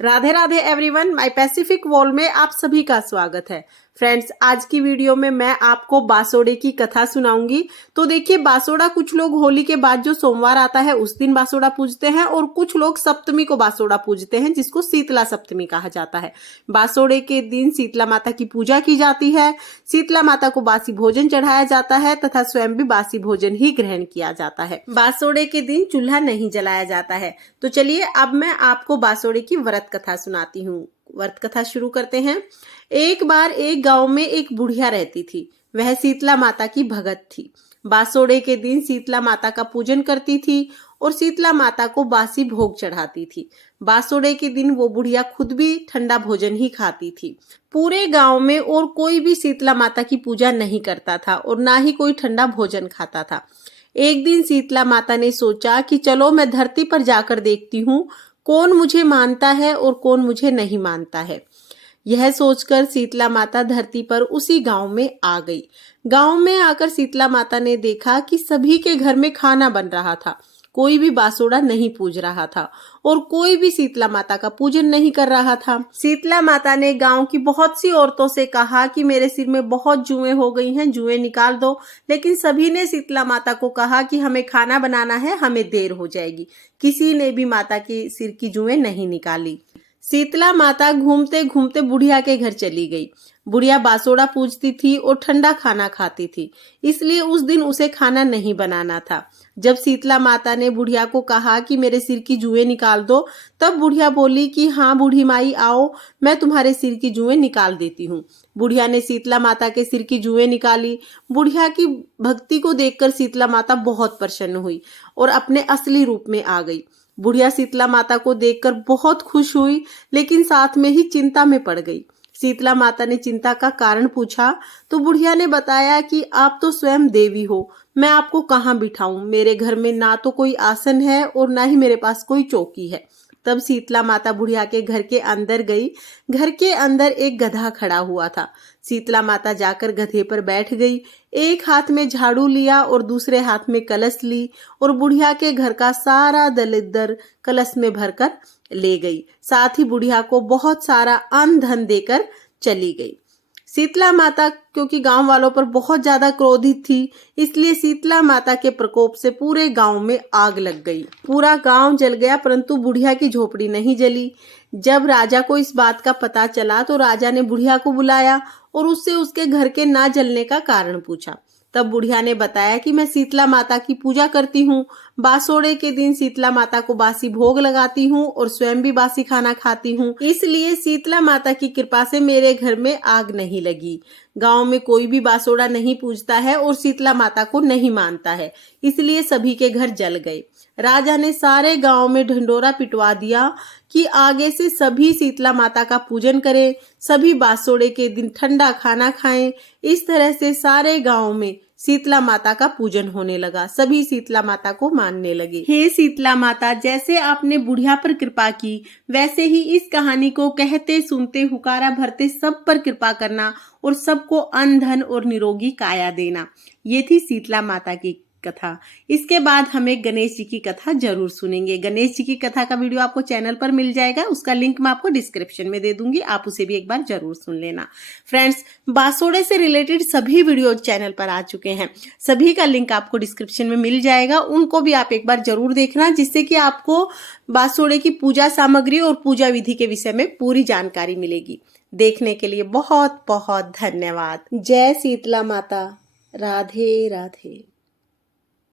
Radhe Radhe everyone, my Pacific wall में आप सभी का स्वागत है। फ्रेंड्स, आज की वीडियो में मैं आपको बासोड़े की कथा सुनाऊंगी। तो देखिए, बासोड़ा कुछ लोग होली के बाद जो सोमवार आता है उस दिन बासोड़ा पूजते हैं और कुछ लोग सप्तमी को बासोड़ा पूजते हैं, जिसको शीतला सप्तमी कहा जाता है। बासोड़े के दिन शीतला माता की पूजा की जाती है। शीतला माता को बासी भोजन चढ़ाया जाता है तथा स्वयं भी बासी भोजन ही ग्रहण किया जाता है। बासोड़े के दिन चूल्हा नहीं जलाया जाता है। तो चलिए अब मैं आपको बासोड़े की व्रत कथा सुनाती हूँ। व्रत कथा शुरू करते हैं। एक बार एक गांव में एक बुढ़िया रहती थी। वह शीतला माता की भगत थी। बासोड़े के दिन शीतला माता का पूजन करती थी और शीतला माता को बासी भोग चढ़ाती थी। बासोड़े के दिन वो बुढ़िया खुद भी ठंडा भोजन ही खाती थी। पूरे गांव में और कोई भी शीतला माता की पूजा नहीं करता था और ना ही कोई ठंडा भोजन खाता था। एक दिन शीतला माता ने सोचा कि चलो मैं धरती पर जाकर देखती हूँ कौन मुझे मानता है और कौन मुझे नहीं मानता है। यह सोचकर शीतला माता धरती पर उसी गांव में आ गई। गांव में आकर शीतला माता ने देखा कि सभी के घर में खाना बन रहा था। कोई भी बासोड़ा नहीं पूज रहा था और कोई भी शीतला माता का पूजन नहीं कर रहा था। शीतला माता ने गांव की बहुत सी औरतों से कहा कि मेरे सिर में बहुत जुएं हो गई हैं, जुएं निकाल दो। लेकिन सभी ने शीतला माता को कहा कि हमें खाना बनाना है, हमें देर हो जाएगी। किसी ने भी माता के सिर की जुएं नहीं निकाली। शीतला माता घूमते घूमते बुढ़िया के घर चली गई। बुढ़िया बासोड़ा पूजती थी और ठंडा खाना खाती थी, इसलिए उस दिन उसे खाना नहीं बनाना था। जब शीतला माता ने बुढ़िया को कहा कि मेरे सिर की जुएं निकाल दो, तब बुढ़िया बोली कि हाँ बूढ़ी माई आओ, मैं तुम्हारे सिर की जुएं निकाल देती हूँ। बुढ़िया ने शीतला माता के सिर की जुएं निकाली। बुढ़िया की भक्ति को देखकर शीतला माता बहुत प्रसन्न हुई और अपने असली रूप में आ गई। बुढ़िया शीतला माता को देखकर बहुत खुश हुई, लेकिन साथ में ही चिंता में पड़ गई। शीतला माता ने चिंता का कारण पूछा तो बुढ़िया ने बताया कि आप तो स्वयं देवी हो, मैं आपको कहाँ बिठाऊं? मेरे घर में ना तो कोई आसन है और ना ही मेरे पास कोई चौकी है। तब शीतला माता बुढ़िया के घर के अंदर गई। घर के अंदर एक गधा खड़ा हुआ था। शीतला माता जाकर गधे पर बैठ गई। एक हाथ में झाड़ू लिया और दूसरे हाथ में कलश ली और बुढ़िया के घर का सारा दलिद्दर कलश में भरकर ले गई। साथ ही बुढ़िया को बहुत सारा अन्न धन देकर चली गई। शीतला माता क्योंकि गांव वालों पर बहुत ज्यादा क्रोधित थी, इसलिए शीतला माता के प्रकोप से पूरे गांव में आग लग गई। पूरा गांव जल गया, परंतु बुढ़िया की झोपड़ी नहीं जली। जब राजा को इस बात का पता चला तो राजा ने बुढ़िया को बुलाया और उससे उसके घर के ना जलने का कारण पूछा। तब बुढ़िया ने बताया कि मैं शीतला माता की पूजा करती हूँ। बासोड़े के दिन शीतला माता को बासी भोग लगाती हूँ और स्वयं भी बासी खाना खाती हूँ, इसलिए शीतला माता की कृपा से मेरे घर में आग नहीं लगी। गांव में कोई भी बासोड़ा नहीं पूजता है और शीतला माता को नहीं मानता है, इसलिए सभी के घर जल गए। राजा ने सारे गांव में ढंढोरा पिटवा दिया कि आगे से सभी शीतला माता का पूजन करें, सभी बासोड़े के दिन ठंडा खाना खाएं। इस तरह से सारे गांव में शीतला माता का पूजन होने लगा। सभी शीतला माता को मानने लगे। हे शीतला माता, जैसे आपने बुढ़िया पर कृपा की, वैसे ही इस कहानी को कहते सुनते हुकारा भरते सब पर कृपा करना और सबको अन्न धन और निरोगी काया देना। ये थी शीतला माता की कथा। इसके बाद हमें गणेश जी की कथा जरूर सुनेंगे। गणेश जी की कथा का वीडियो आपको चैनल पर मिल जाएगा, उसका लिंक मैं आपको डिस्क्रिप्शन में दे दूंगी, आप उसे भी एक बार जरूर सुन लेना। फ्रेंड्स, बासोड़े से रिलेटेड सभी वीडियो चैनल पर आ चुके हैं, सभी का लिंक आपको डिस्क्रिप्शन में मिल जाएगा, उनको भी आप एक बार जरूर देखना, जिससे कि आपको बासोड़े की पूजा सामग्री और पूजा विधि के विषय में पूरी जानकारी मिलेगी। देखने के लिए बहुत बहुत धन्यवाद। जय शीतला माता। राधे राधे।